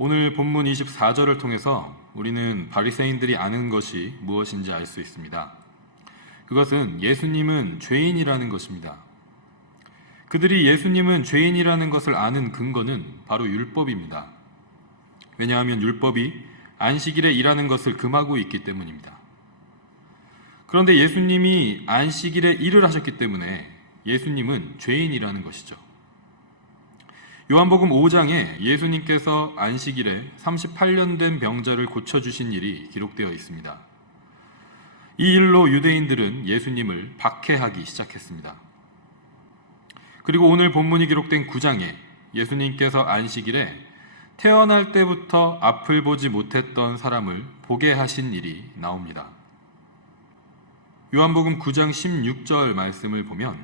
오늘 본문 24절을 통해서 우리는 바리새인들이 아는 것이 무엇인지 알 수 있습니다. 그것은 예수님은 죄인이라는 것입니다. 그들이 예수님은 죄인이라는 것을 아는 근거는 바로 율법입니다. 왜냐하면 율법이 안식일에 일하는 것을 금하고 있기 때문입니다. 그런데 예수님이 안식일에 일을 하셨기 때문에 예수님은 죄인이라는 것이죠. 요한복음 5장에 예수님께서 안식일에 38년 된 병자를 고쳐주신 일이 기록되어 있습니다. 이 일로 유대인들은 예수님을 박해하기 시작했습니다. 그리고 오늘 본문이 기록된 9장에 예수님께서 안식일에 태어날 때부터 앞을 보지 못했던 사람을 보게 하신 일이 나옵니다. 요한복음 9장 16절 말씀을 보면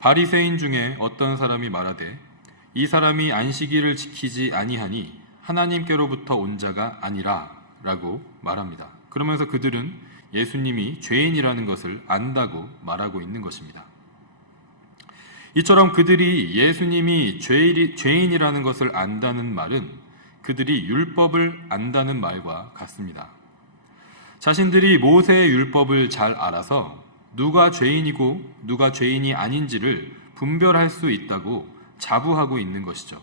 바리새인 중에 어떤 사람이 말하되 이 사람이 안식일을 지키지 아니하니 하나님께로부터 온 자가 아니라 라고 말합니다. 그러면서 그들은 예수님이 죄인이라는 것을 안다고 말하고 있는 것입니다. 이처럼 그들이 예수님이 죄인이라는 것을 안다는 말은 그들이 율법을 안다는 말과 같습니다. 자신들이 모세의 율법을 잘 알아서 누가 죄인이고 누가 죄인이 아닌지를 분별할 수 있다고 자부하고 있는 것이죠.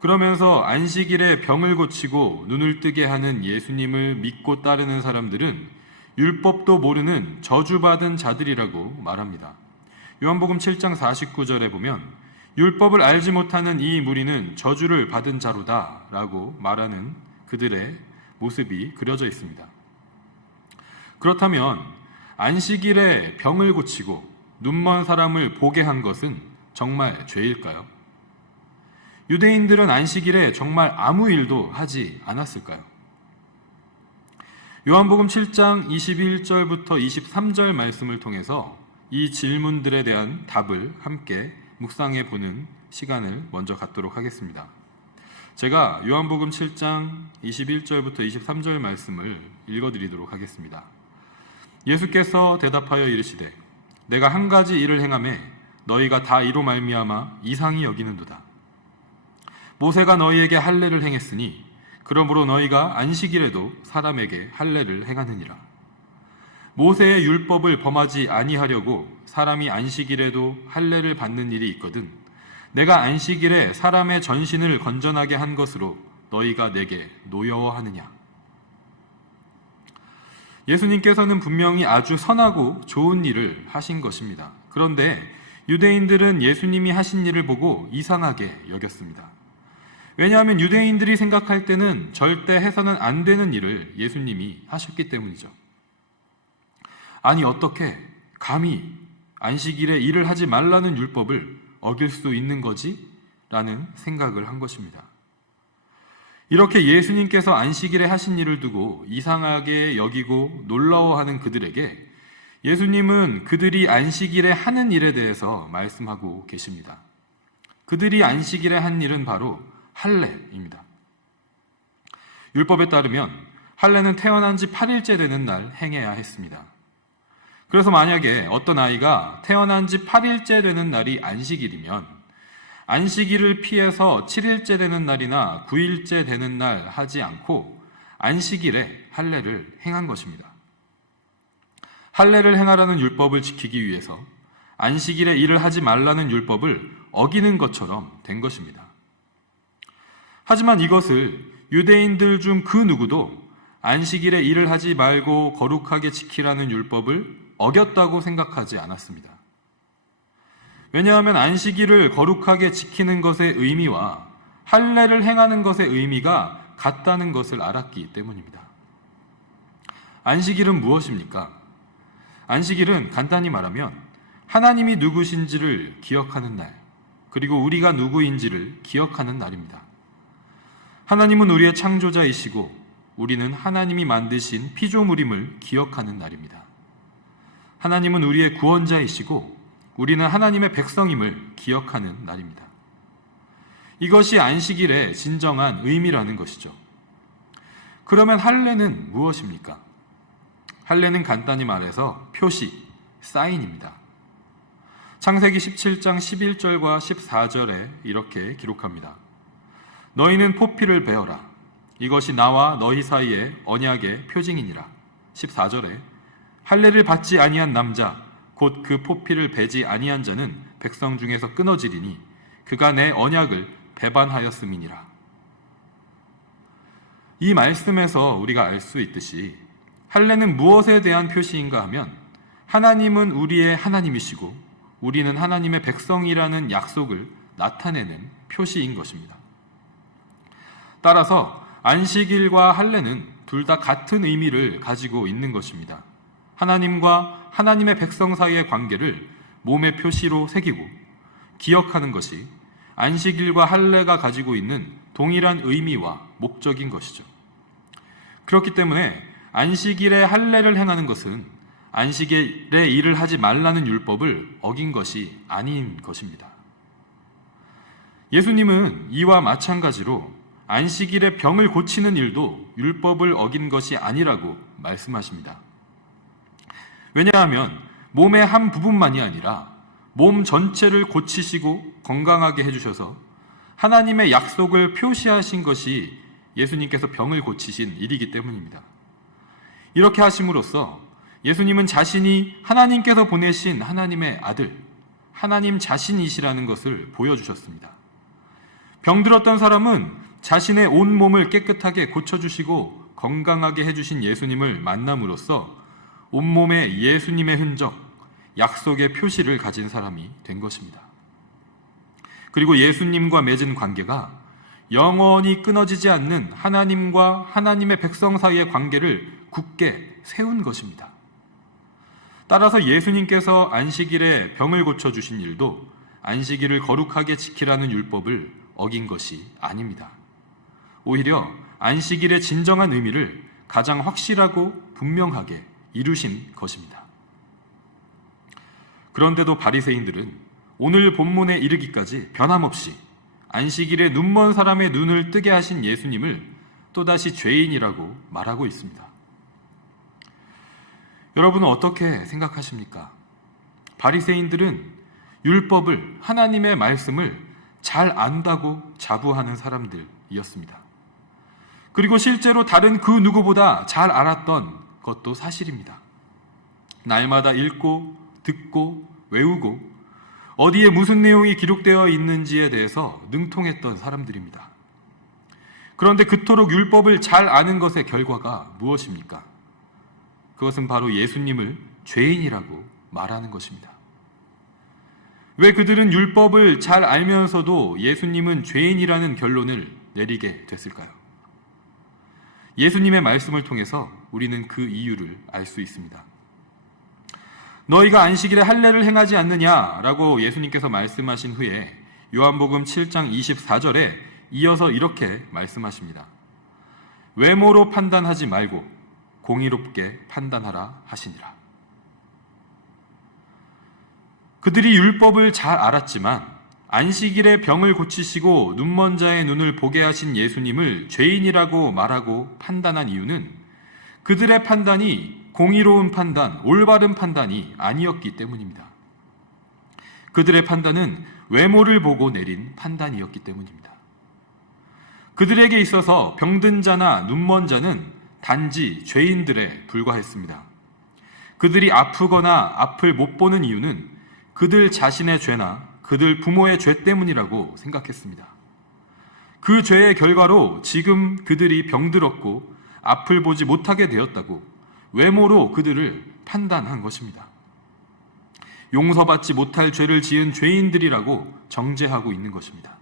그러면서 안식일에 병을 고치고 눈을 뜨게 하는 예수님을 믿고 따르는 사람들은 율법도 모르는 저주받은 자들이라고 말합니다. 요한복음 7장 49절에 보면 율법을 알지 못하는 이 무리는 저주를 받은 자로다 라고 말하는 그들의 모습이 그려져 있습니다. 그렇다면 안식일에 병을 고치고 눈먼 사람을 보게 한 것은 정말 죄일까요? 유대인들은 안식일에 정말 아무 일도 하지 않았을까요? 요한복음 7장 21절부터 23절 말씀을 통해서 이 질문들에 대한 답을 함께 묵상해 보는 시간을 먼저 갖도록 하겠습니다. 제가 요한복음 7장 21절부터 23절 말씀을 읽어드리도록 하겠습니다. 예수께서 대답하여 이르시되 내가 한 가지 일을 행하매 너희가 다 이로 말미암아 이상히 여기는도다. 모세가 너희에게 할례를 행했으니 그러므로 너희가 안식일에도 사람에게 할례를 행하느니라. 모세의 율법을 범하지 아니하려고 사람이 안식일에도 할례를 받는 일이 있거든 내가 안식일에 사람의 전신을 건전하게 한 것으로 너희가 내게 노여워하느냐. 예수님께서는 분명히 아주 선하고 좋은 일을 하신 것입니다. 그런데 유대인들은 예수님이 하신 일을 보고 이상하게 여겼습니다. 왜냐하면 유대인들이 생각할 때는 절대 해서는 안 되는 일을 예수님이 하셨기 때문이죠. 아니 어떻게 감히 안식일에 일을 하지 말라는 율법을 어길 수 있는 거지? 라는 생각을 한 것입니다. 이렇게 예수님께서 안식일에 하신 일을 두고 이상하게 여기고 놀라워하는 그들에게 예수님은 그들이 안식일에 하는 일에 대해서 말씀하고 계십니다. 그들이 안식일에 한 일은 바로 할례입니다. 율법에 따르면 할례는 태어난 지 8일째 되는 날 행해야 했습니다. 그래서 만약에 어떤 아이가 태어난 지 8일째 되는 날이 안식일이면 안식일을 피해서 7일째 되는 날이나 9일째 되는 날 하지 않고 안식일에 할례를 행한 것입니다. 할례를 행하라는 율법을 지키기 위해서 안식일에 일을 하지 말라는 율법을 어기는 것처럼 된 것입니다. 하지만 이것을 유대인들 중 그 누구도 안식일에 일을 하지 말고 거룩하게 지키라는 율법을 어겼다고 생각하지 않았습니다. 왜냐하면 안식일을 거룩하게 지키는 것의 의미와 할례를 행하는 것의 의미가 같다는 것을 알았기 때문입니다. 안식일은 무엇입니까? 안식일은 간단히 말하면 하나님이 누구신지를 기억하는 날, 그리고 우리가 누구인지를 기억하는 날입니다. 하나님은 우리의 창조자이시고 우리는 하나님이 만드신 피조물임을 기억하는 날입니다. 하나님은 우리의 구원자이시고 우리는 하나님의 백성임을 기억하는 날입니다. 이것이 안식일의 진정한 의미라는 것이죠. 그러면 할례는 무엇입니까? 할례는 간단히 말해서 표시, 사인입니다. 창세기 17장 11절과 14절에 이렇게 기록합니다. 너희는 포피를 베어라. 이것이 나와 너희 사이의 언약의 표징이니라. 14절에 할례를 받지 아니한 남자 곧 그 포피를 베지 아니한 자는 백성 중에서 끊어지리니 그가 내 언약을 배반하였음이니라. 이 말씀에서 우리가 알 수 있듯이 할례는 무엇에 대한 표시인가 하면 하나님은 우리의 하나님이시고 우리는 하나님의 백성이라는 약속을 나타내는 표시인 것입니다. 따라서 안식일과 할례는 둘 다 같은 의미를 가지고 있는 것입니다. 하나님과 하나님의 백성 사이의 관계를 몸의 표시로 새기고 기억하는 것이 안식일과 할례가 가지고 있는 동일한 의미와 목적인 것이죠. 그렇기 때문에 안식일에 할례를 행하는 것은 안식일에 일을 하지 말라는 율법을 어긴 것이 아닌 것입니다. 예수님은 이와 마찬가지로 안식일에 병을 고치는 일도 율법을 어긴 것이 아니라고 말씀하십니다. 왜냐하면 몸의 한 부분만이 아니라 몸 전체를 고치시고 건강하게 해주셔서 하나님의 약속을 표시하신 것이 예수님께서 병을 고치신 일이기 때문입니다. 이렇게 하심으로써 예수님은 자신이 하나님께서 보내신 하나님의 아들, 하나님 자신이시라는 것을 보여주셨습니다. 병들었던 사람은 자신의 온 몸을 깨끗하게 고쳐주시고 건강하게 해주신 예수님을 만남으로써 온몸에 예수님의 흔적, 약속의 표시를 가진 사람이 된 것입니다. 그리고 예수님과 맺은 관계가 영원히 끊어지지 않는 하나님과 하나님의 백성 사이의 관계를 굳게 세운 것입니다. 따라서 예수님께서 안식일에 병을 고쳐주신 일도 안식일을 거룩하게 지키라는 율법을 어긴 것이 아닙니다. 오히려 안식일의 진정한 의미를 가장 확실하고 분명하게 이루신 것입니다. 그런데도 바리새인들은 오늘 본문에 이르기까지 변함없이 안식일에 눈먼 사람의 눈을 뜨게 하신 예수님을 또다시 죄인이라고 말하고 있습니다. 여러분은 어떻게 생각하십니까? 바리새인들은 율법을, 하나님의 말씀을 잘 안다고 자부하는 사람들이었습니다. 그리고 실제로 다른 그 누구보다 잘 알았던 것도 사실입니다. 날마다 읽고 듣고 외우고 어디에 무슨 내용이 기록되어 있는지에 대해서 능통했던 사람들입니다. 그런데 그토록 율법을 잘 아는 것의 결과가 무엇입니까? 그것은 바로 예수님을 죄인이라고 말하는 것입니다. 왜 그들은 율법을 잘 알면서도 예수님은 죄인이라는 결론을 내리게 됐을까요? 예수님의 말씀을 통해서 우리는 그 이유를 알 수 있습니다. 너희가 안식일에 할례를 행하지 않느냐라고 예수님께서 말씀하신 후에 요한복음 7장 24절에 이어서 이렇게 말씀하십니다. 외모로 판단하지 말고 공의롭게 판단하라 하시니라. 그들이 율법을 잘 알았지만 안식일에 병을 고치시고 눈먼 자의 눈을 보게 하신 예수님을 죄인이라고 말하고 판단한 이유는 그들의 판단이 공의로운 판단, 올바른 판단이 아니었기 때문입니다. 그들의 판단은 외모를 보고 내린 판단이었기 때문입니다. 그들에게 있어서 병든 자나 눈먼 자는 단지 죄인들에 불과했습니다. 그들이 아프거나 앞을 못 보는 이유는 그들 자신의 죄나 그들 부모의 죄 때문이라고 생각했습니다. 그 죄의 결과로 지금 그들이 병들었고 앞을 보지 못하게 되었다고 외모로 그들을 판단한 것입니다. 용서받지 못할 죄를 지은 죄인들이라고 정죄하고 있는 것입니다.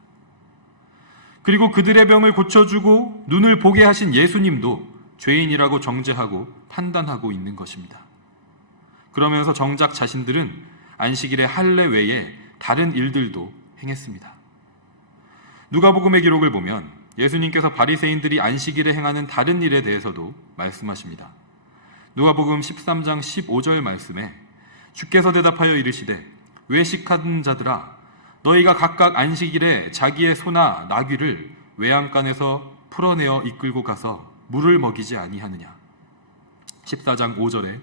그리고 그들의 병을 고쳐주고 눈을 보게 하신 예수님도 죄인이라고 정죄하고 판단하고 있는 것입니다. 그러면서 정작 자신들은 안식일의 할례 외에 다른 일들도 행했습니다. 누가복음의 기록을 보면 예수님께서 바리새인들이 안식일에 행하는 다른 일에 대해서도 말씀하십니다. 누가복음 13장 15절 말씀에 주께서 대답하여 이르시되 외식하는 자들아 너희가 각각 안식일에 자기의 소나 나귀를 외양간에서 풀어내어 이끌고 가서 물을 먹이지 아니하느냐. 14장 5절에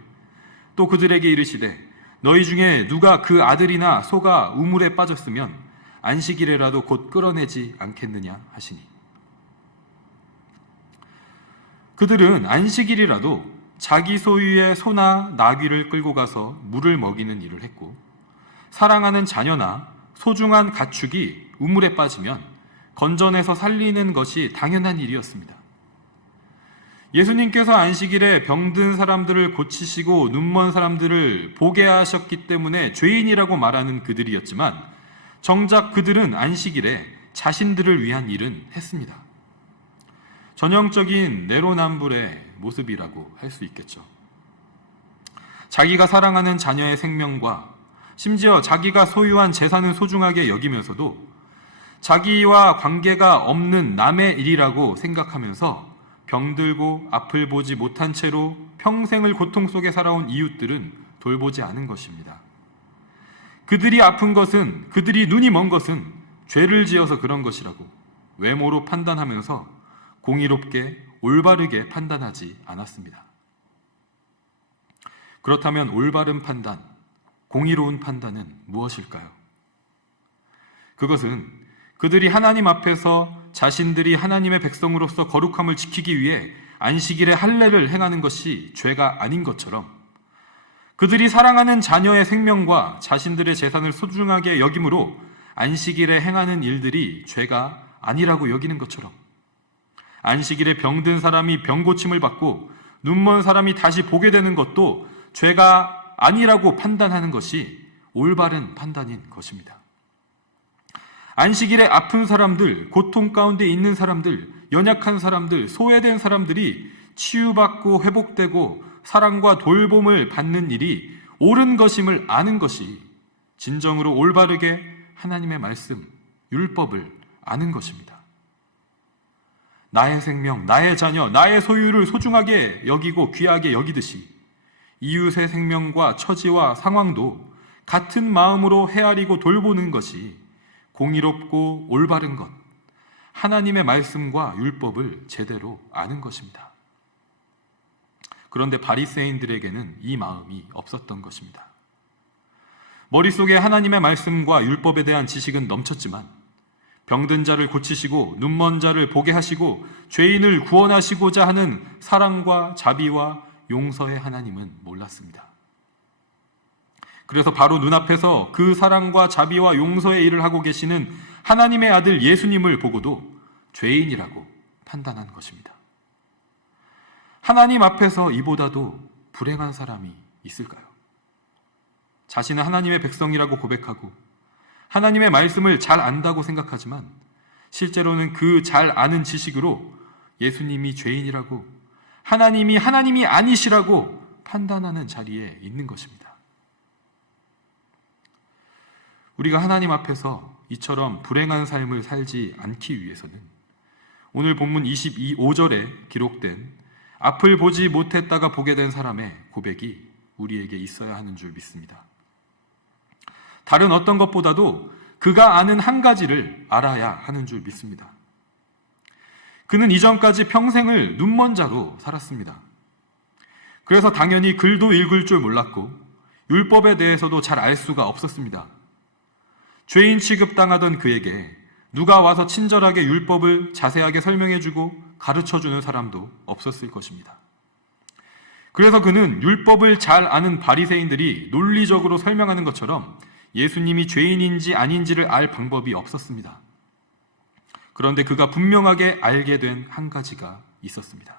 또 그들에게 이르시되 너희 중에 누가 그 아들이나 소가 우물에 빠졌으면 안식일에라도 곧 끌어내지 않겠느냐 하시니. 그들은 안식일이라도 자기 소유의 소나 나귀를 끌고 가서 물을 먹이는 일을 했고, 사랑하는 자녀나 소중한 가축이 우물에 빠지면 건져내서 살리는 것이 당연한 일이었습니다. 예수님께서 안식일에 병든 사람들을 고치시고 눈먼 사람들을 보게 하셨기 때문에 죄인이라고 말하는 그들이었지만, 정작 그들은 안식일에 자신들을 위한 일은 했습니다. 전형적인 내로남불의 모습이라고 할 수 있겠죠. 자기가 사랑하는 자녀의 생명과 심지어 자기가 소유한 재산을 소중하게 여기면서도 자기와 관계가 없는 남의 일이라고 생각하면서 병들고 앞을 보지 못한 채로 평생을 고통 속에 살아온 이웃들은 돌보지 않은 것입니다. 그들이 아픈 것은, 그들이 눈이 먼 것은 죄를 지어서 그런 것이라고 외모로 판단하면서 공의롭게 올바르게 판단하지 않았습니다. 그렇다면 올바른 판단, 공의로운 판단은 무엇일까요? 그것은 그들이 하나님 앞에서 자신들이 하나님의 백성으로서 거룩함을 지키기 위해 안식일에 할례를 행하는 것이 죄가 아닌 것처럼, 그들이 사랑하는 자녀의 생명과 자신들의 재산을 소중하게 여김으로 안식일에 행하는 일들이 죄가 아니라고 여기는 것처럼, 안식일에 병든 사람이 병고침을 받고 눈먼 사람이 다시 보게 되는 것도 죄가 아니라고 판단하는 것이 올바른 판단인 것입니다. 안식일에 아픈 사람들, 고통 가운데 있는 사람들, 연약한 사람들, 소외된 사람들이 치유받고 회복되고 사랑과 돌봄을 받는 일이 옳은 것임을 아는 것이 진정으로 올바르게 하나님의 말씀, 율법을 아는 것입니다. 나의 생명, 나의 자녀, 나의 소유를 소중하게 여기고 귀하게 여기듯이 이웃의 생명과 처지와 상황도 같은 마음으로 헤아리고 돌보는 것이 공의롭고 올바른 것, 하나님의 말씀과 율법을 제대로 아는 것입니다. 그런데 바리새인들에게는 이 마음이 없었던 것입니다. 머릿속에 하나님의 말씀과 율법에 대한 지식은 넘쳤지만 병든 자를 고치시고 눈먼 자를 보게 하시고 죄인을 구원하시고자 하는 사랑과 자비와 용서의 하나님은 몰랐습니다. 그래서 바로 눈앞에서 그 사랑과 자비와 용서의 일을 하고 계시는 하나님의 아들 예수님을 보고도 죄인이라고 판단한 것입니다. 하나님 앞에서 이보다도 불행한 사람이 있을까요? 자신은 하나님의 백성이라고 고백하고 하나님의 말씀을 잘 안다고 생각하지만 실제로는 그 잘 아는 지식으로 예수님이 죄인이라고, 하나님이 아니시라고 판단하는 자리에 있는 것입니다. 우리가 하나님 앞에서 이처럼 불행한 삶을 살지 않기 위해서는 오늘 본문 25절에 기록된 앞을 보지 못했다가 보게 된 사람의 고백이 우리에게 있어야 하는 줄 믿습니다. 다른 어떤 것보다도 그가 아는 한 가지를 알아야 하는 줄 믿습니다. 그는 이전까지 평생을 눈먼 자로 살았습니다. 그래서 당연히 글도 읽을 줄 몰랐고 율법에 대해서도 잘 알 수가 없었습니다. 죄인 취급당하던 그에게 누가 와서 친절하게 율법을 자세하게 설명해주고 가르쳐주는 사람도 없었을 것입니다. 그래서 그는 율법을 잘 아는 바리새인들이 논리적으로 설명하는 것처럼 예수님이 죄인인지 아닌지를 알 방법이 없었습니다. 그런데 그가 분명하게 알게 된 한 가지가 있었습니다.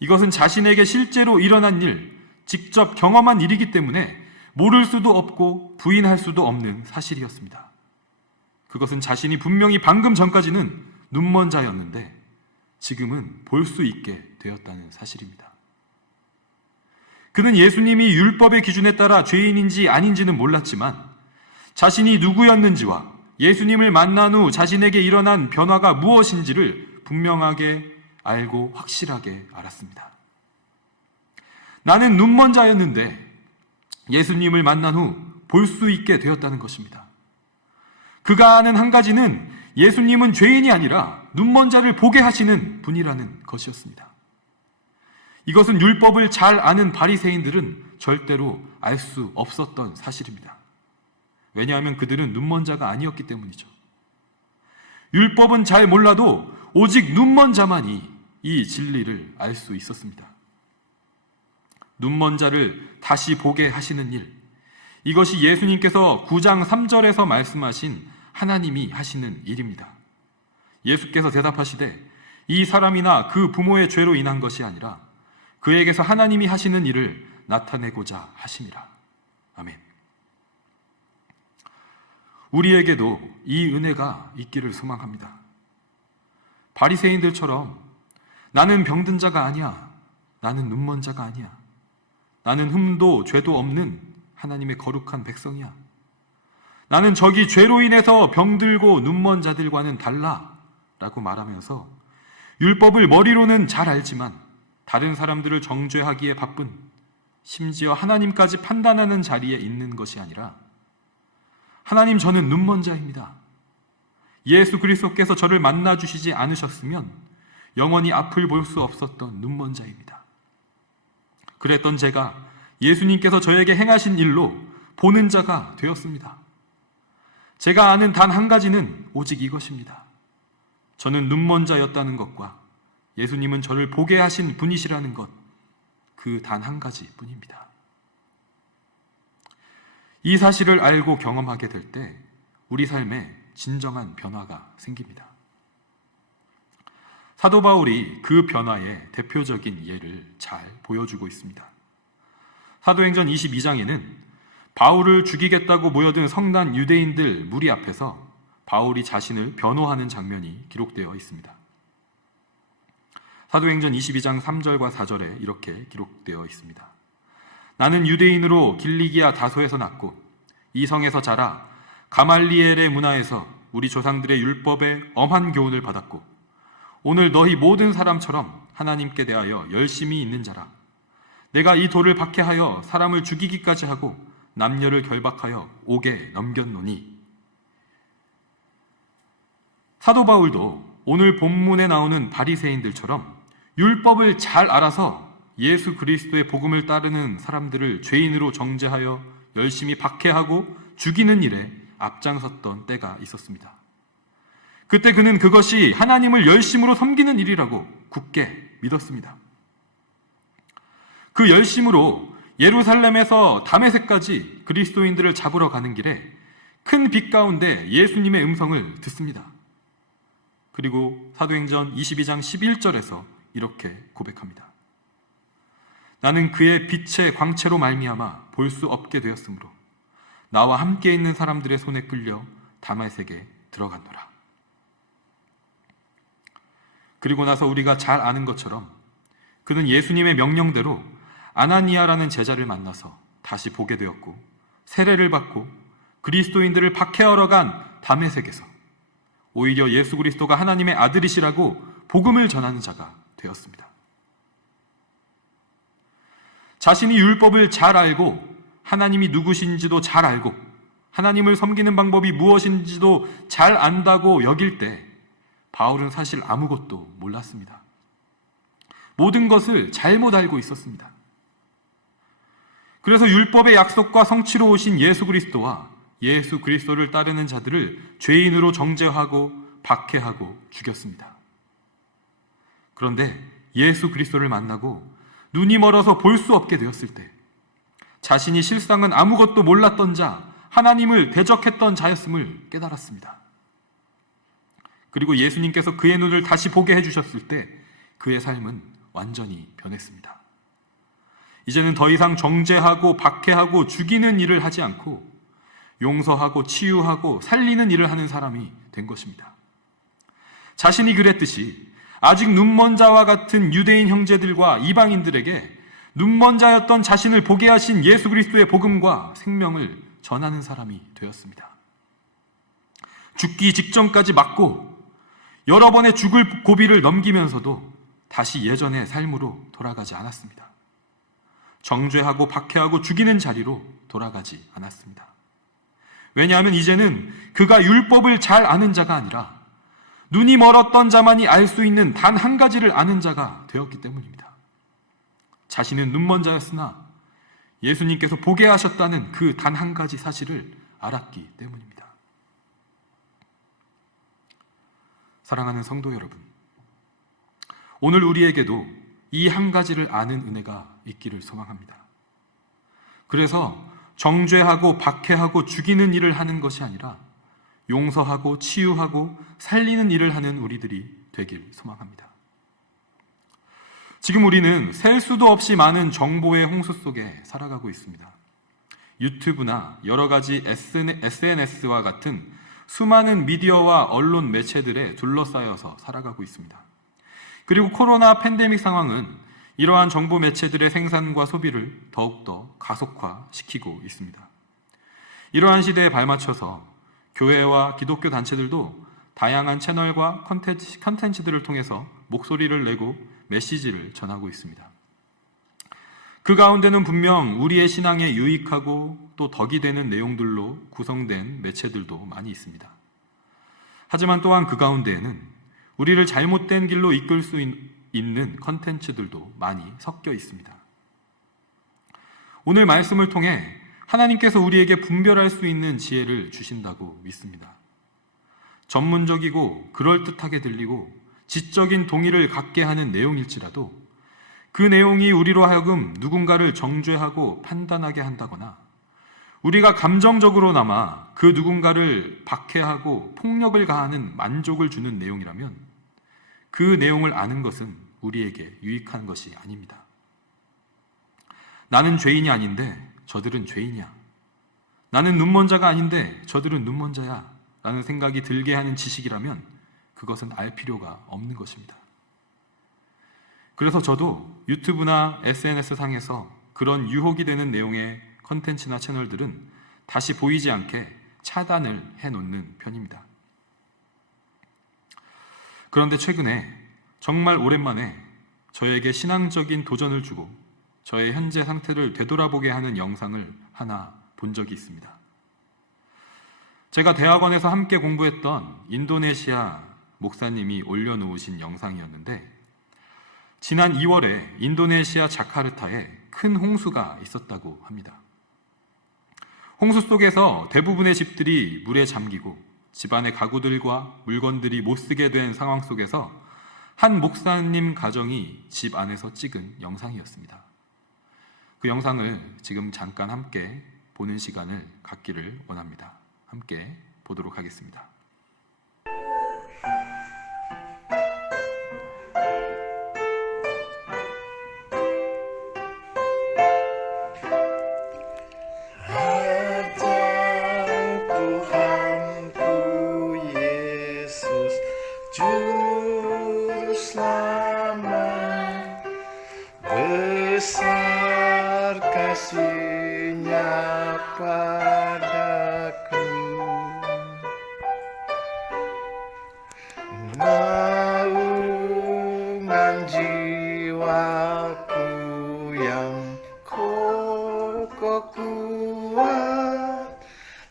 이것은 자신에게 실제로 일어난 일, 직접 경험한 일이기 때문에 모를 수도 없고 부인할 수도 없는 사실이었습니다. 그것은 자신이 분명히 방금 전까지는 눈먼 자였는데 지금은 볼 수 있게 되었다는 사실입니다. 그는 예수님이 율법의 기준에 따라 죄인인지 아닌지는 몰랐지만 자신이 누구였는지와 예수님을 만난 후 자신에게 일어난 변화가 무엇인지를 분명하게 알고 확실하게 알았습니다. 나는 눈먼 자였는데 예수님을 만난 후 볼 수 있게 되었다는 것입니다. 그가 아는 한 가지는 예수님은 죄인이 아니라 눈먼 자를 보게 하시는 분이라는 것이었습니다. 이것은 율법을 잘 아는 바리새인들은 절대로 알 수 없었던 사실입니다. 왜냐하면 그들은 눈먼 자가 아니었기 때문이죠. 율법은 잘 몰라도 오직 눈먼 자만이 이 진리를 알 수 있었습니다. 눈먼 자를 다시 보게 하시는 일, 이것이 예수님께서 9장 3절에서 말씀하신 하나님이 하시는 일입니다. 예수께서 대답하시되 이 사람이나 그 부모의 죄로 인한 것이 아니라 그에게서 하나님이 하시는 일을 나타내고자 하심이라. 아멘. 우리에게도 이 은혜가 있기를 소망합니다. 바리새인들처럼 나는 병든 자가 아니야, 나는 눈먼 자가 아니야, 나는 흠도 죄도 없는 하나님의 거룩한 백성이야, 나는 저기 죄로 인해서 병들고 눈먼 자들과는 달라 라고 말하면서 율법을 머리로는 잘 알지만 다른 사람들을 정죄하기에 바쁜, 심지어 하나님까지 판단하는 자리에 있는 것이 아니라 하나님, 저는 눈먼 자입니다. 예수 그리스도께서 저를 만나주시지 않으셨으면 영원히 앞을 볼 수 없었던 눈먼 자입니다. 그랬던 제가 예수님께서 저에게 행하신 일로 보는 자가 되었습니다. 제가 아는 단 한 가지는 오직 이것입니다. 저는 눈먼 자였다는 것과 예수님은 저를 보게 하신 분이시라는 것, 그 단 한 가지 뿐입니다. 이 사실을 알고 경험하게 될 때 우리 삶에 진정한 변화가 생깁니다. 사도 바울이 그 변화의 대표적인 예를 잘 보여주고 있습니다. 사도행전 22장에는 바울을 죽이겠다고 모여든 성난 유대인들 무리 앞에서 바울이 자신을 변호하는 장면이 기록되어 있습니다. 사도행전 22장 3절과 4절에 이렇게 기록되어 있습니다. 나는 유대인으로 길리기아 다소에서 났고 이 성에서 자라 가말리엘의 문화에서 우리 조상들의 율법에 엄한 교훈을 받았고 오늘 너희 모든 사람처럼 하나님께 대하여 열심히 있는 자라. 내가 이 돌을 박해하여 사람을 죽이기까지 하고 남녀를 결박하여 옥에 넘겼노니. 사도 바울도 오늘 본문에 나오는 바리새인들처럼 율법을 잘 알아서 예수 그리스도의 복음을 따르는 사람들을 죄인으로 정죄하여 열심히 박해하고 죽이는 일에 앞장섰던 때가 있었습니다. 그때 그는 그것이 하나님을 열심으로 섬기는 일이라고 굳게 믿었습니다. 그 열심으로 예루살렘에서 다메섹까지 그리스도인들을 잡으러 가는 길에 큰 빛 가운데 예수님의 음성을 듣습니다. 그리고 사도행전 22장 11절에서 이렇게 고백합니다. 나는 그의 빛의 광채로 말미암아 볼 수 없게 되었으므로 나와 함께 있는 사람들의 손에 끌려 다메섹에 들어갔노라. 그리고 나서 우리가 잘 아는 것처럼 그는 예수님의 명령대로 아나니아라는 제자를 만나서 다시 보게 되었고 세례를 받고 그리스도인들을 박해하러 간 다메섹에서 오히려 예수 그리스도가 하나님의 아들이시라고 복음을 전하는 자가 되었습니다. 자신이 율법을 잘 알고 하나님이 누구신지도 잘 알고 하나님을 섬기는 방법이 무엇인지도 잘 안다고 여길 때 바울은 사실 아무것도 몰랐습니다. 모든 것을 잘못 알고 있었습니다. 그래서 율법의 약속과 성취로 오신 예수 그리스도와 예수 그리스도를 따르는 자들을 죄인으로 정죄하고 박해하고 죽였습니다. 그런데 예수 그리스도를 만나고 눈이 멀어서 볼 수 없게 되었을 때 자신이 실상은 아무것도 몰랐던 자, 하나님을 대적했던 자였음을 깨달았습니다. 그리고 예수님께서 그의 눈을 다시 보게 해주셨을 때 그의 삶은 완전히 변했습니다. 이제는 더 이상 정죄하고 박해하고 죽이는 일을 하지 않고 용서하고 치유하고 살리는 일을 하는 사람이 된 것입니다. 자신이 그랬듯이 아직 눈먼 자와 같은 유대인 형제들과 이방인들에게 눈먼 자였던 자신을 보게 하신 예수 그리스도의 복음과 생명을 전하는 사람이 되었습니다. 죽기 직전까지 맞고 여러 번의 죽을 고비를 넘기면서도 다시 예전의 삶으로 돌아가지 않았습니다. 정죄하고 박해하고 죽이는 자리로 돌아가지 않았습니다. 왜냐하면 이제는 그가 율법을 잘 아는 자가 아니라 눈이 멀었던 자만이 알 수 있는 단 한 가지를 아는 자가 되었기 때문입니다. 자신은 눈먼 자였으나 예수님께서 보게 하셨다는 그 단 한 가지 사실을 알았기 때문입니다. 사랑하는 성도 여러분, 오늘 우리에게도 이 한 가지를 아는 은혜가 있기를 소망합니다. 그래서 정죄하고 박해하고 죽이는 일을 하는 것이 아니라 용서하고 치유하고 살리는 일을 하는 우리들이 되길 소망합니다. 지금 우리는 셀 수도 없이 많은 정보의 홍수 속에 살아가고 있습니다. 유튜브나 여러 가지 SNS와 같은 수많은 미디어와 언론 매체들에 둘러싸여서 살아가고 있습니다. 그리고 코로나 팬데믹 상황은 이러한 정보 매체들의 생산과 소비를 더욱더 가속화시키고 있습니다. 이러한 시대에 발맞춰서 교회와 기독교 단체들도 다양한 채널과 컨텐츠들을 통해서 목소리를 내고 메시지를 전하고 있습니다. 그 가운데는 분명 우리의 신앙에 유익하고 또 덕이 되는 내용들로 구성된 매체들도 많이 있습니다. 하지만 또한 그 가운데에는 우리를 잘못된 길로 이끌 수 있는 컨텐츠들도 많이 섞여 있습니다. 오늘 말씀을 통해 하나님께서 우리에게 분별할 수 있는 지혜를 주신다고 믿습니다. 전문적이고 그럴듯하게 들리고 지적인 동의를 갖게 하는 내용일지라도 그 내용이 우리로 하여금 누군가를 정죄하고 판단하게 한다거나 우리가 감정적으로나마 그 누군가를 박해하고 폭력을 가하는 만족을 주는 내용이라면 그 내용을 아는 것은 우리에게 유익한 것이 아닙니다. 나는 죄인이 아닌데 저들은 죄인이야. 나는 눈먼 자가 아닌데 저들은 눈먼 자야. 라는 생각이 들게 하는 지식이라면 그것은 알 필요가 없는 것입니다. 그래서 저도 유튜브나 SNS 상에서 그런 유혹이 되는 내용의 컨텐츠나 채널들은 다시 보이지 않게 차단을 해놓는 편입니다. 그런데 최근에 정말 오랜만에 저에게 신앙적인 도전을 주고 저의 현재 상태를 되돌아보게 하는 영상을 하나 본 적이 있습니다. 제가 대학원에서 함께 공부했던 인도네시아 목사님이 올려놓으신 영상이었는데 지난 2월에 인도네시아 자카르타에 큰 홍수가 있었다고 합니다. 홍수 속에서 대부분의 집들이 물에 잠기고 집안의 가구들과 물건들이 못쓰게 된 상황 속에서 한 목사님 가정이 집 안에서 찍은 영상이었습니다. 그 영상을 지금 잠깐 함께 보는 시간을 갖기를 원합니다. 함께 보도록 하겠습니다. Besar kasih-Nya padaku, naungan jiwaku yang kokoh kuat,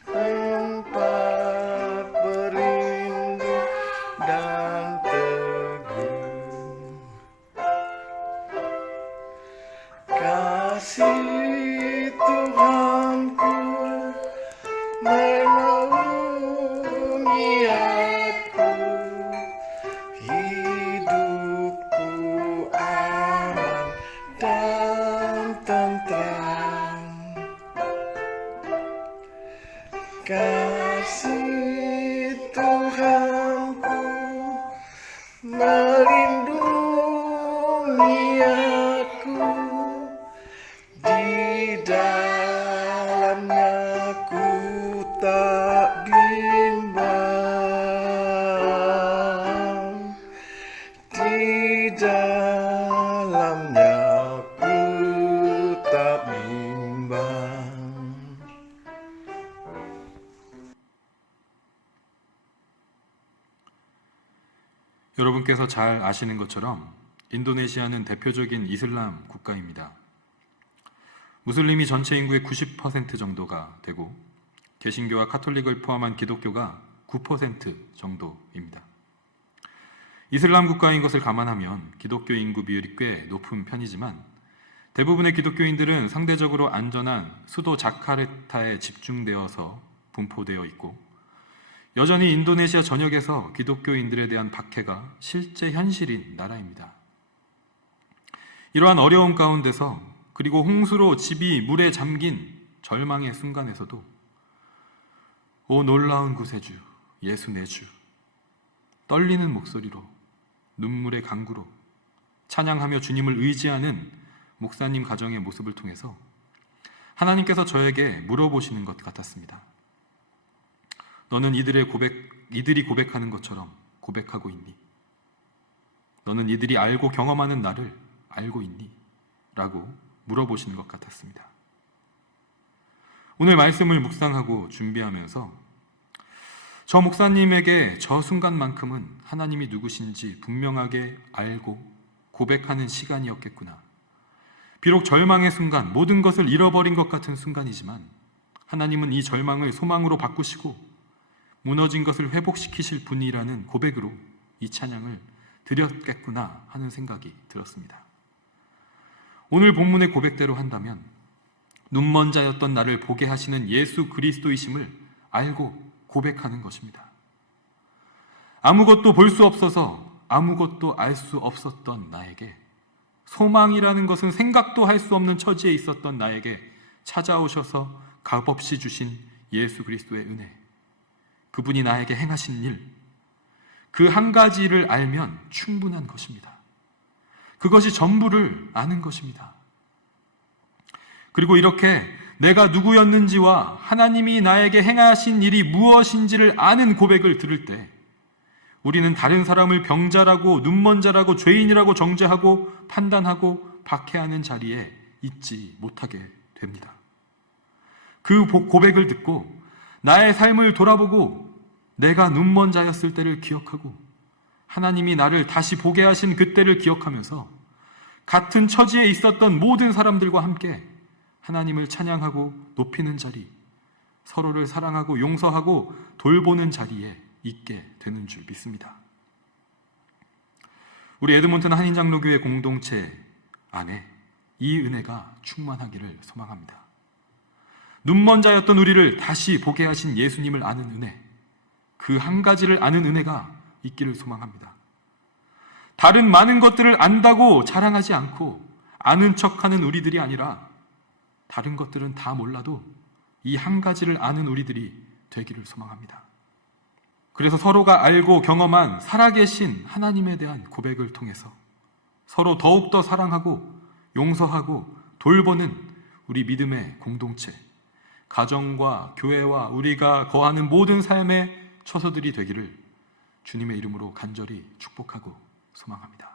tempat berlindung dan teguh. Kasih Tuhanku menaungi aku, hidupku aman dan tentram. Kasih Tuhanku melindungi aku, di dalamnya ku tak bimbang, di dalamnya ku tak bimbang. 여러분께서 잘 아시는 것처럼 인도네시아는 대표적인 이슬람 국가입니다. 무슬림이 전체 인구의 90% 정도가 되고 개신교와 카톨릭을 포함한 기독교가 9% 정도입니다. 이슬람 국가인 것을 감안하면 기독교 인구 비율이 꽤 높은 편이지만 대부분의 기독교인들은 상대적으로 안전한 수도 자카르타에 집중되어서 분포되어 있고 여전히 인도네시아 전역에서 기독교인들에 대한 박해가 실제 현실인 나라입니다. 이러한 어려움 가운데서, 그리고 홍수로 집이 물에 잠긴 절망의 순간에서도 오 놀라운 구세주 예수 내 주, 떨리는 목소리로 눈물의 강구로 찬양하며 주님을 의지하는 목사님 가정의 모습을 통해서 하나님께서 저에게 물어보시는 것 같았습니다. 너는 이들이 고백하는 것처럼 고백하고 있니? 너는 이들이 알고 경험하는 나를 알고 있니? 라고 물어보시는 것 같았습니다. 오늘 말씀을 묵상하고 준비하면서 저 목사님에게 저 순간만큼은 하나님이 누구신지 분명하게 알고 고백하는 시간이었겠구나. 비록 절망의 순간, 모든 것을 잃어버린 것 같은 순간이지만 하나님은 이 절망을 소망으로 바꾸시고 무너진 것을 회복시키실 분이라는 고백으로 이 찬양을 드렸겠구나 하는 생각이 들었습니다. 오늘 본문의 고백대로 한다면 눈먼 자였던 나를 보게 하시는 예수 그리스도이심을 알고 고백하는 것입니다. 아무것도 볼 수 없어서 아무것도 알 수 없었던 나에게, 소망이라는 것은 생각도 할 수 없는 처지에 있었던 나에게 찾아오셔서 값없이 주신 예수 그리스도의 은혜, 그분이 나에게 행하신 일, 그 한 가지를 알면 충분한 것입니다. 그것이 전부를 아는 것입니다. 그리고 이렇게 내가 누구였는지와 하나님이 나에게 행하신 일이 무엇인지를 아는 고백을 들을 때 우리는 다른 사람을 병자라고 눈먼 자라고 죄인이라고 정죄하고 판단하고 박해하는 자리에 있지 못하게 됩니다. 그 고백을 듣고 나의 삶을 돌아보고 내가 눈먼 자였을 때를 기억하고 하나님이 나를 다시 보게 하신 그때를 기억하면서 같은 처지에 있었던 모든 사람들과 함께 하나님을 찬양하고 높이는 자리, 서로를 사랑하고 용서하고 돌보는 자리에 있게 되는 줄 믿습니다. 우리 에드몬튼 한인장로교회 공동체 안에 이 은혜가 충만하기를 소망합니다. 눈먼 자였던 우리를 다시 보게 하신 예수님을 아는 은혜, 그 한 가지를 아는 은혜가 있기를 소망합니다. 다른 많은 것들을 안다고 자랑하지 않고 아는 척하는 우리들이 아니라 다른 것들은 다 몰라도 이 한 가지를 아는 우리들이 되기를 소망합니다. 그래서 서로가 알고 경험한 살아계신 하나님에 대한 고백을 통해서 서로 더욱더 사랑하고 용서하고 돌보는 우리 믿음의 공동체, 가정과 교회와 우리가 거하는 모든 삶의 처소들이 되기를 주님의 이름으로 간절히 축복하고 소망합니다.